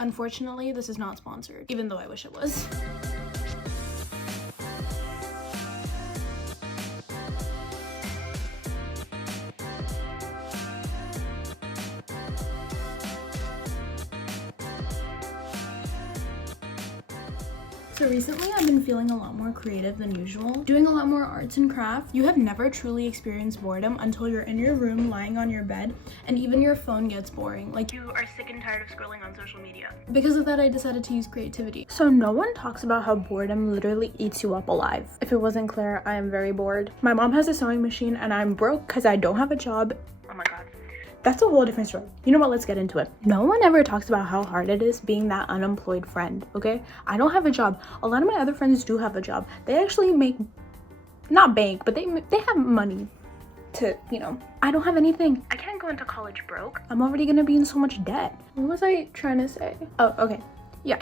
Unfortunately, this is not sponsored, even though I wish it was. So recently I've been feeling a lot more creative than usual, doing a lot more arts and crafts. You have never truly experienced boredom until you're in your room lying on your bed and even your phone gets boring. Like you are sick and tired of scrolling on social media. Because of that, I decided to use creativity. So no one talks about how boredom literally eats you up alive. If it wasn't clear, I am very bored. My mom has a sewing machine and I'm broke because I don't have a job. Oh my god. That's a whole different story. You know what? Let's get into it. No one ever talks about how hard it is being that unemployed friend, okay? I don't have a job. A lot of my other friends do have a job. They actually make, not bank, but they have money to, you know. I don't have anything. I can't go into college broke. I'm already gonna be in so much debt. What was I trying to say? Oh, okay. Yeah.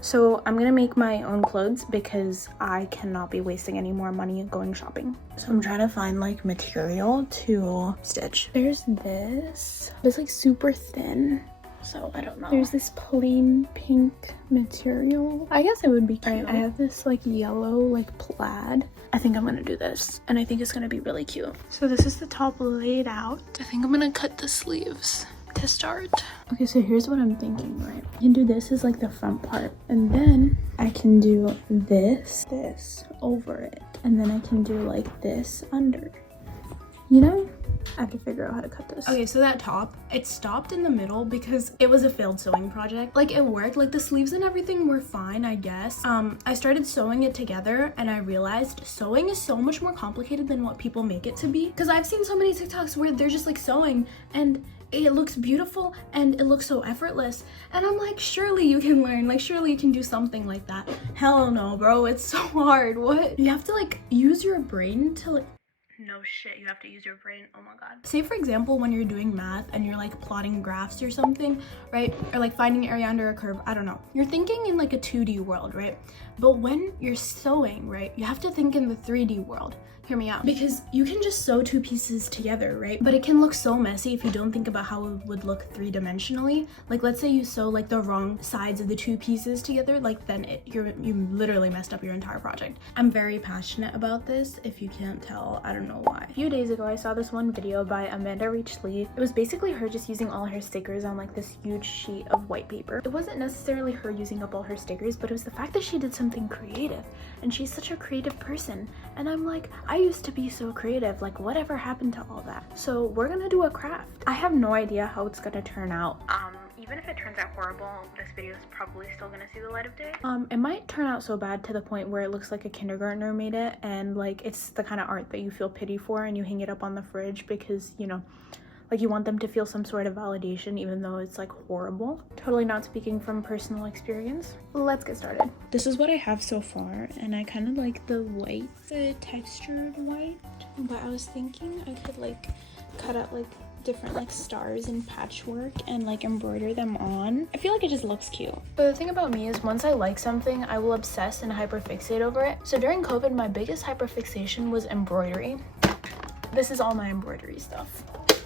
So I'm gonna make my own clothes because I cannot be wasting any more money going shopping. So I'm trying to find like material to stitch. There's this. It's like super thin. So I don't know. There's this plain pink material. I guess it would be cute. I have this like yellow like plaid. I think I'm gonna do this and I think it's gonna be really cute. So this is the top laid out. I think I'm gonna cut the sleeves to start. Okay, so here's what I'm thinking, right? I can do this as like the front part and then I can do this over it and then I can do like this under, you know? I have to figure out how to cut this. Okay, so that top, it stopped in the middle because it was a failed sewing project. Like it worked, like the sleeves and everything were fine, I guess. I started sewing it together and I realized sewing is so much more complicated than what people make it to be. Because I've seen so many TikToks where they're just like sewing and it looks beautiful and it looks so effortless. And I'm like, surely you can learn, like surely you can do something like that. Hell no, bro, it's so hard. What? You have to like use your brain to like, no shit, you have to use your brain. Oh my god. Say for example, when you're doing math and you're like plotting graphs or something, right? Or like finding area under a curve, I don't know. You're thinking in like a 2D world, right? But when you're sewing, right, you have to think in the 3D world. Hear me out. Because you can just sew two pieces together, right? But it can look so messy if you don't think about how it would look three-dimensionally. Like let's say you sew like the wrong sides of the two pieces together, like then you literally messed up your entire project. I'm very passionate about this, if you can't tell. I don't know why. A few days ago, I saw this one video by Amanda Reach Lee. It was basically her just using all her stickers on like this huge sheet of white paper. It wasn't necessarily her using up all her stickers, but it was the fact that she did something creative. And she's such a creative person. And I'm like, I used to be so creative, like whatever happened to all that? So we're gonna do a craft. I have no idea how it's gonna turn out. Even if it turns out horrible, this video is probably still gonna see the light of day. It might turn out so bad to the point where it looks like a kindergartner made it and like it's the kind of art that you feel pity for and you hang it up on the fridge because, you know, like you want them to feel some sort of validation even though it's like horrible. Totally not speaking from personal experience. Let's get started. This is what I have so far and I kind of like the white, the textured white, but I was thinking I could like cut out like different like stars and patchwork and like embroider them on. I feel like it just looks cute. But the thing about me is once I like something, I will obsess and hyperfixate over it. So during COVID, my biggest hyperfixation was embroidery. This is all my embroidery stuff.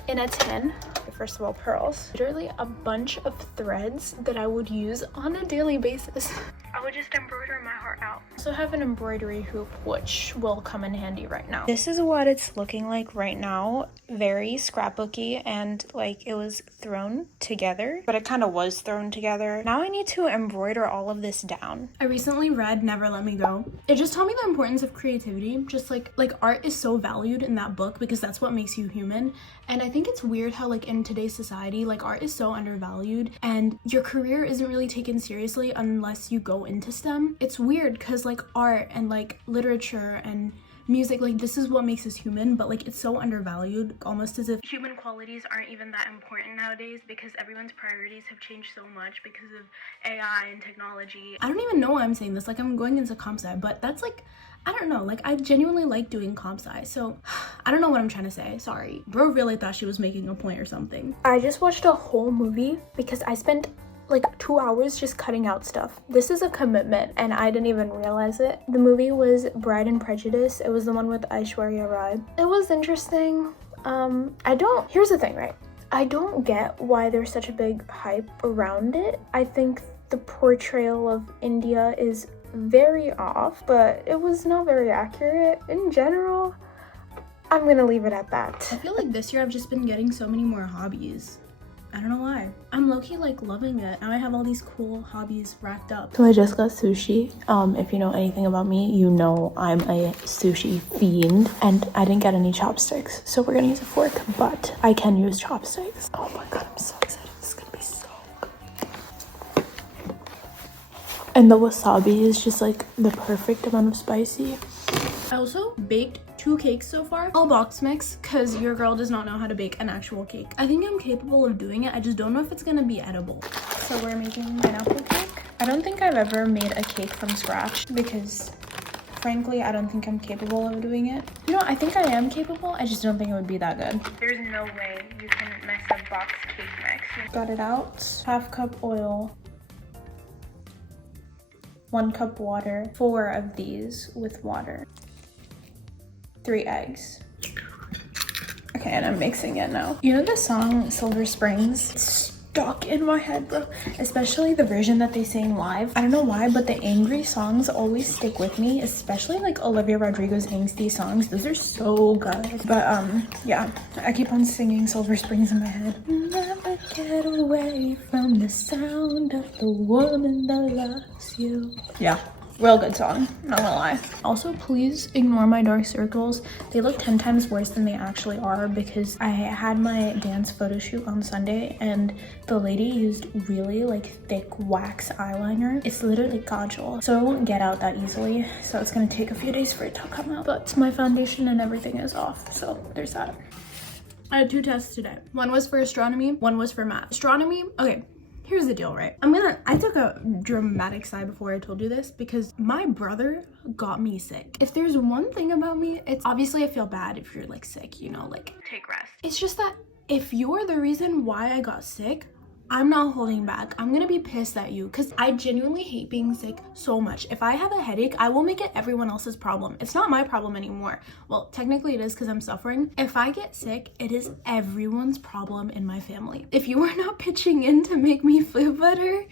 In a tin, first of all, pearls. Literally a bunch of threads that I would use on a daily basis. I would just embroider my heart out. I also have an embroidery hoop, which will come in handy right now. This is what it's looking like right now. Very scrapbooky and like it was thrown together, but it kind of was thrown together. Now I need to embroider all of this down. I recently read Never Let Me Go. It just taught me the importance of creativity. Just like art is so valued in that book because that's what makes you human. And I think it's weird how like in today's society, like art is so undervalued and your career isn't really taken seriously unless you go into STEM. It's weird because like art and like literature and music, like this is what makes us human, but like it's so undervalued, almost as if human qualities aren't even that important nowadays because everyone's priorities have changed so much because of AI and technology. I don't even know why I'm saying this, like I'm going into comp sci, but that's like, I don't know, like I genuinely like doing comp sci, so I don't know what I'm trying to say, sorry. Bro really thought she was making a point or something. I just watched a whole movie because I spent like 2 hours just cutting out stuff. This is a commitment and I didn't even realize it. The movie was Bride and Prejudice. It was the one with Aishwarya Rai. It was interesting. Here's the thing, right? I don't get why there's such a big hype around it. I think the portrayal of India is very off, but it was not very accurate in general. I'm gonna leave it at that. I feel like this year I've just been getting so many more hobbies. I don't know why. I'm low-key like loving it. Now I have all these cool hobbies racked up. So I just got sushi. If you know anything about me, you know I'm a sushi fiend. And I didn't get any chopsticks, so we're gonna use a fork, but I can use chopsticks. Oh my god, I'm so excited. This is gonna be so good. And the wasabi is just like the perfect amount of spicy. I also baked 2 cakes so far, all box mix, because your girl does not know how to bake an actual cake. I think I'm capable of doing it, I just don't know if it's gonna be edible. So we're making pineapple cake. I don't think I've ever made a cake from scratch because frankly, I don't think I'm capable of doing it. You know, I think I am capable, I just don't think it would be that good. There's no way you can mess up box cake mix. Got it out, 1/2 cup oil, 1 cup water, 4 of these with water. 3 eggs. Okay, and I'm mixing it now. You know the song Silver Springs? It's stuck in my head, bro. Especially the version that they sing live. I don't know why, but the angry songs always stick with me, especially like Olivia Rodrigo's angsty songs. Those are so good. But yeah, I keep on singing Silver Springs in my head. Never get away from the sound of the woman that loves you. Yeah. Real good song, not gonna lie. Also, please ignore my dark circles. They look 10 times worse than they actually are because I had my dance photo shoot on Sunday and the lady used really like thick wax eyeliner. It's literally kajal, so it won't get out that easily. So it's gonna take a few days for it to come out. But my foundation and everything is off, so there's that. I had 2 tests today. One was for astronomy, one was for math. Astronomy, okay. Here's the deal, right? I took a dramatic side before I told you this because my brother got me sick. If there's one thing about me, it's obviously I feel bad if you're like sick, you know, like take rest. It's just that if you're the reason why I got sick, I'm not holding back. I'm gonna be pissed at you because I genuinely hate being sick so much. If I have a headache, I will make it everyone else's problem. It's not my problem anymore. Well, technically it is because I'm suffering. If I get sick, it is everyone's problem in my family. If you are not pitching in to make me feel better,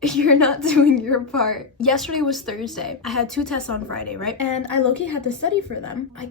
you're not doing your part. Yesterday was Thursday. I had 2 tests on Friday, right? And I low-key had to study for them. I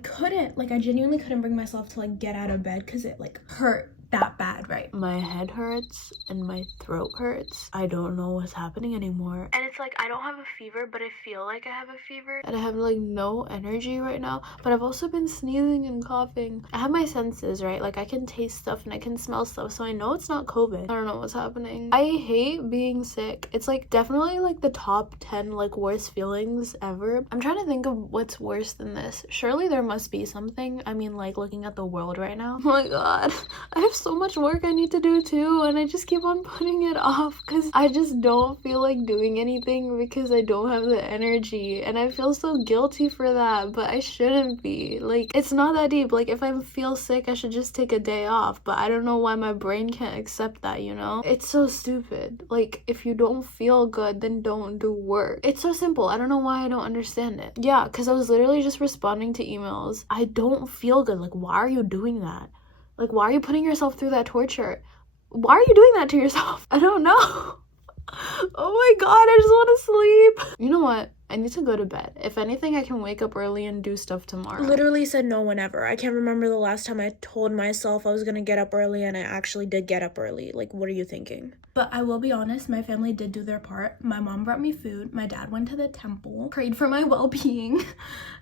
genuinely couldn't bring myself to like get out of bed because it like hurt that bad, right? My head hurts and my throat hurts. I don't know what's happening anymore. And it's like I don't have a fever, but I feel like I have a fever. And I have like no energy right now, but I've also been sneezing and coughing. I have my senses, right? Like I can taste stuff and I can smell stuff, so I know it's not COVID. I don't know what's happening. I hate being sick. It's like definitely like the top 10 like worst feelings ever. I'm trying to think of what's worse than this. Surely there must be something. I mean, like looking at the world right now. Oh my god. I have so much work I need to do too, and I just keep on putting it off because I just don't feel like doing anything because I don't have the energy, and I feel so guilty for that, but I shouldn't be. Like, it's not that deep. Like, if I feel sick, I should just take a day off, but I don't know why my brain can't accept that, you know? It's so stupid. Like, if you don't feel good, then don't do work. It's so simple. I don't know why I don't understand it. Yeah, because I was literally just responding to emails. I don't feel good. Like, why are you doing that? Like, why are you putting yourself through that torture? Why are you doing that to yourself? I don't know. Oh my god, I just want to sleep. You know what? I need to go to bed. If anything, I can wake up early and do stuff tomorrow. Literally said no one ever. I can't remember the last time I told myself I was gonna get up early and I actually did get up early. Like, what are you thinking? But I will be honest, my family did do their part. My mom brought me food. My dad went to the temple, prayed for my well-being.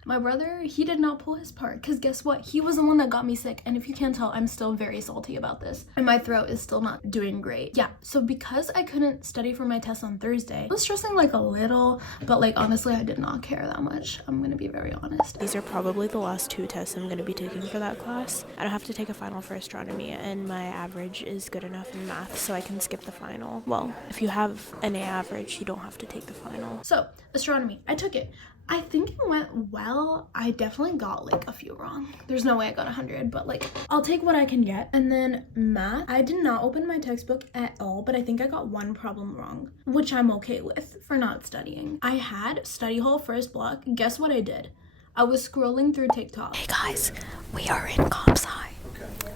My brother, he did not pull his part because guess what? He was the one that got me sick. And if you can't tell, I'm still very salty about this. And my throat is still not doing great. Yeah, so because I couldn't study for my test on Thursday, I was stressing like a little, but like honestly, I did not care that much. I'm gonna be very honest. These are probably the last 2 tests I'm gonna be taking for that class. I don't have to take a final for astronomy and my average is good enough in math, so I can skip the final. Well, if you have an A average, you don't have to take the final. So, astronomy, I took it. I think it went well. I definitely got like a few wrong. There's no way I got 100, but like I'll take what I can get. And then math, I did not open my textbook at all, but I think I got 1 problem wrong, which I'm okay with for not studying. I had study hall first block. Guess what I did? I was scrolling through TikTok. Hey guys, we are in comp sci.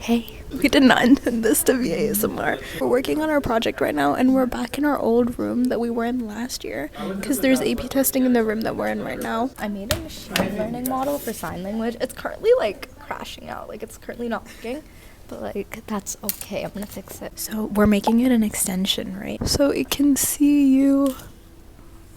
Hey, we did not intend this to be ASMR. We're working on our project right now and we're back in our old room that we were in last year because there's AP testing in the room that we're in right now. I made a machine learning model for sign language. It's currently like crashing out, like it's currently not working, but like that's okay. I'm gonna fix it. So we're making it an extension, right? So it can see you.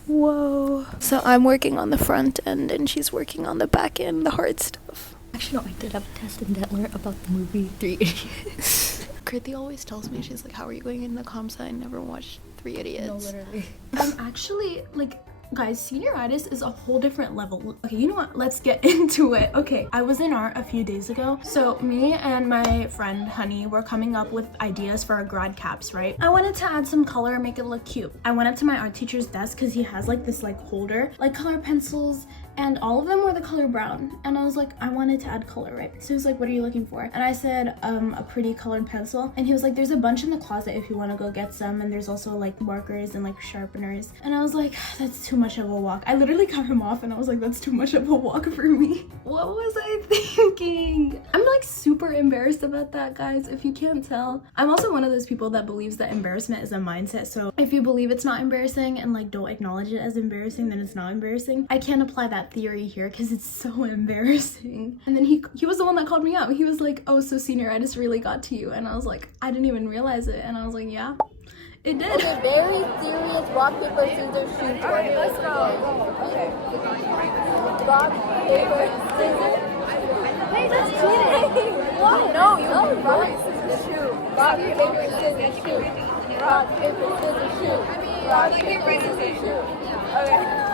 Whoa. So I'm working on the front end and she's working on the back end, the hard stuff. Actually, no, I did have a test in Detler about the movie 3 Idiots. Krithi always tells me, she's like, how are you going in the comp sci? I never watched 3 Idiots. No, literally. I'm actually, like, guys, senioritis is a whole different level. Okay, you know what? Let's get into it. Okay, I was in art a few days ago. So me and my friend, Honey, were coming up with ideas for our grad caps, right? I wanted to add some color and make it look cute. I went up to my art teacher's desk because he has like this like holder, like color pencils, and all of them were the color brown. And I was like, I wanted to add color, right? So he was like, what are you looking for? And I said, a pretty colored pencil. And he was like, there's a bunch in the closet if you want to go get some. And there's also like markers and like sharpeners. And I was like, that's too much of a walk. I literally cut him off and I was like, that's too much of a walk for me. What was I thinking? I'm like super embarrassed about that, guys, if you can't tell. I'm also one of those people that believes that embarrassment is a mindset. So if you believe it's not embarrassing and like don't acknowledge it as embarrassing, then it's not embarrassing. I can't apply that theory here because it's so embarrassing. And then he was the one that called me out. He was like, oh, so senioritis really got to you? And I was like, I didn't even realize it. And I was like, yeah, it did. Okay, very serious rock, paper, scissors, shoot. Okay, let's go. Okay. Rock, paper, scissors. Hey, that's cheating. What? No, you rock, scissors, shoot. Rock, paper, scissors, shoot. Rock, paper, scissors, shoot. Rock, paper, scissors, shoot. Okay.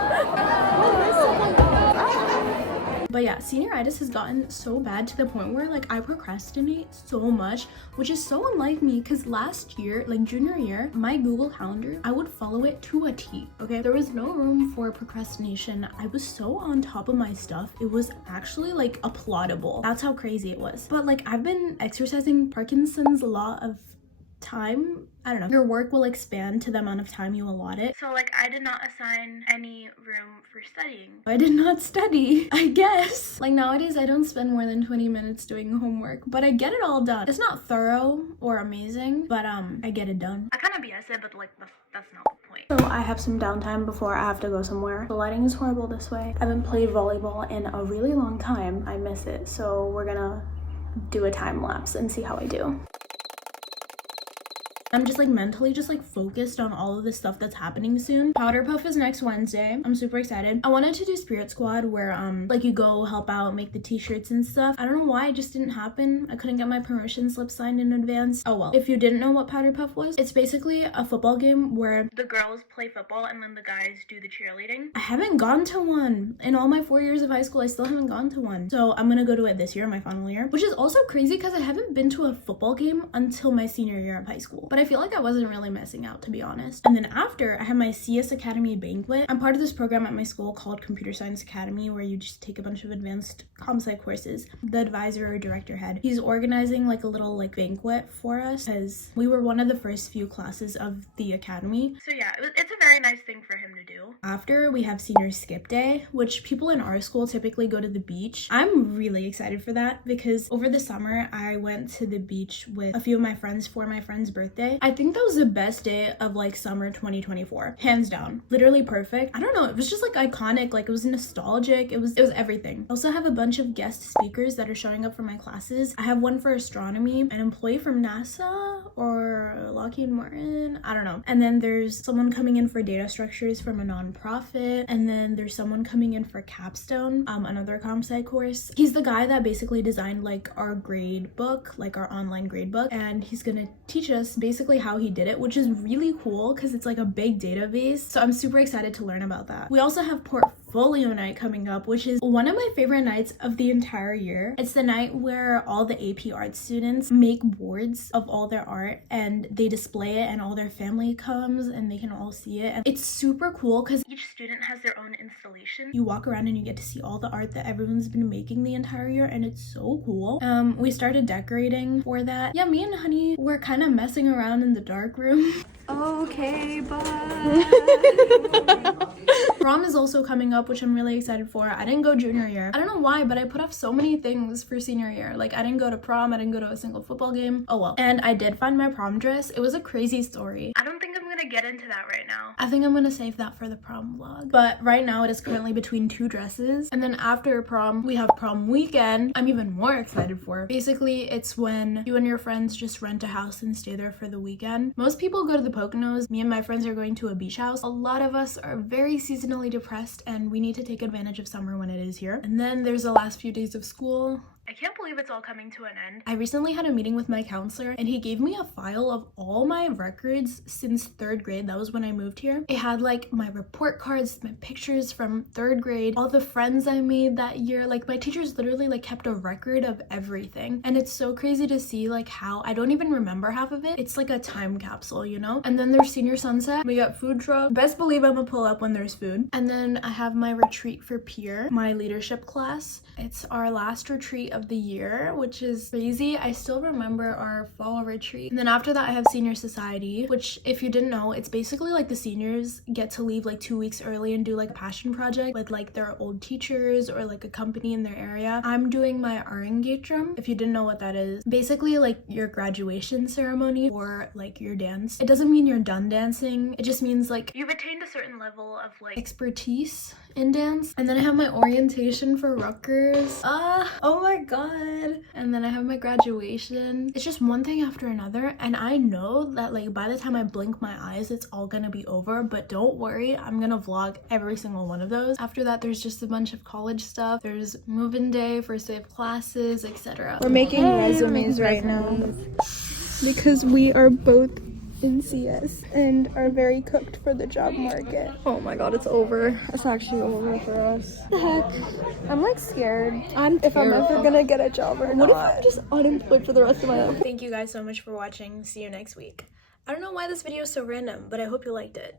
But yeah, senioritis has gotten so bad to the point where like I procrastinate so much, which is so unlike me because last year, like junior year, my Google Calendar, I would follow it to a T, okay? There was no room for procrastination. I was so on top of my stuff. It was actually like applaudable. That's how crazy it was. But like I've been exercising Parkinson's law of time. I don't know. Your work will expand to the amount of time you allot it. So like I did not assign any room for studying. I did not study, I guess. Like nowadays I don't spend more than 20 minutes doing homework, but I get it all done. It's not thorough or amazing, but I get it done. I kind of BS it, but like that's not the point. So I have some downtime before I have to go somewhere. The lighting is horrible this way. I haven't played volleyball in a really long time. I miss it. So we're gonna do a time lapse and see how I do. I'm just like mentally just like focused on all of the stuff that's happening soon. Powder Puff is next Wednesday. I'm super excited. I wanted to do Spirit Squad where like you go help out, make the t-shirts and stuff. I don't know why it just didn't happen. I couldn't get my permission slip signed in advance. Oh well. If you didn't know what Powder Puff was, it's basically a football game where the girls play football and then the guys do the cheerleading. I haven't gone to one. In all my 4 years of high school, I still haven't gone to one. So I'm gonna go to it this year, my final year, which is also crazy because I haven't been to a football game until my senior year of high school. But I feel like I wasn't really missing out, to be honest. And then after, I have my CS Academy banquet. I'm part of this program at my school called Computer Science Academy where you just take a bunch of advanced comp sci courses. The advisor or director head, he's organizing like a little like banquet for us because we were one of the first few classes of the academy. So yeah, it's a very nice thing for him to do. After, we have senior skip day, which people in our school typically go to the beach. I'm really excited for that because over the summer I went to the beach with a few of my friends for my friend's birthday. I think that was the best day of like summer 2024, hands down. Literally perfect. I don't know, it was just like iconic, like it was nostalgic, it was everything. I also have a bunch of guest speakers that are showing up for my classes. I have one for astronomy, an employee from NASA or Lockheed Martin, I don't know. And then there's someone coming in for data structures from a nonprofit, and then there's someone coming in for capstone, another comp sci course. He's the guy that basically designed like our grade book, like our online grade book, and he's gonna teach us basically how he did it, which is really cool because it's like a big database. So I'm super excited to learn about that. We also have portfolio night coming up, which is one of my favorite nights of the entire year. It's the night where all the AP art students make boards of all their art and they display it and all their family comes and they can all see it. And it's super cool because each student has their own installation. You walk around and you get to see all the art that everyone's been making the entire year and it's so cool. We started decorating for that. Yeah, me and Honey were kind of messing around in the dark room. Okay, bye. Prom is also coming up, which I'm really excited for. I didn't go junior year. I don't know why, but I put off so many things for senior year. Like I didn't go to prom, I didn't go to a single football game. Oh well. And I did find my prom dress. It was a crazy story. I don't think I'm gonna get into that right now. I think I'm gonna save that for the prom vlog. But right now it is currently between two dresses. And then after prom, we have prom weekend. I'm even more excited for. Basically, it's when you and your friends just rent a house and stay there for the weekend. Most people go to the Poconos. Me and my friends are going to a beach house. A lot of us are very seasonally depressed and we need to take advantage of summer when it is here. And then there's the last few days of school. I can't believe it's all coming to an end. I recently had a meeting with my counselor and he gave me a file of all my records since 3rd grade. That was when I moved here. It had like my report cards, my pictures from 3rd grade, all the friends I made that year. Like my teachers literally like kept a record of everything. And it's so crazy to see like how I don't even remember half of it. It's like a time capsule, you know? And then there's senior sunset. We got food truck. Best believe I'm gonna pull up when there's food. And then I have my retreat for peer, my leadership class. It's our last retreat of the year, which is crazy. I still remember our fall retreat. And then after that I have senior society, which if you didn't know, it's basically like the seniors get to leave like 2 weeks early and do like a passion project with like their old teachers or like a company in their area. I'm doing my Arengagrum. If you didn't know what that is, basically like your graduation ceremony or like your dance. It doesn't mean you're done dancing. It just means like you've attained a certain level of like expertise in dance. And then I have my orientation for Rutgers. Oh my god. And then I have my graduation. It's just one thing after another, and I know that like by the time I blink my eyes it's all gonna be over, but don't worry, I'm gonna vlog every single one of those. After that there's just a bunch of college stuff. There's move-in day, first day of classes, etc. We're making resumes right now because we are both in CS and are very cooked for the job market. Oh my god, it's over. It's actually over for us. The heck? I'm like scared if I'm ever gonna get a job or not. What if I'm just unemployed for the rest of my life? Thank you guys so much for watching. See you next week. I don't know why this video is so random, but I hope you liked it.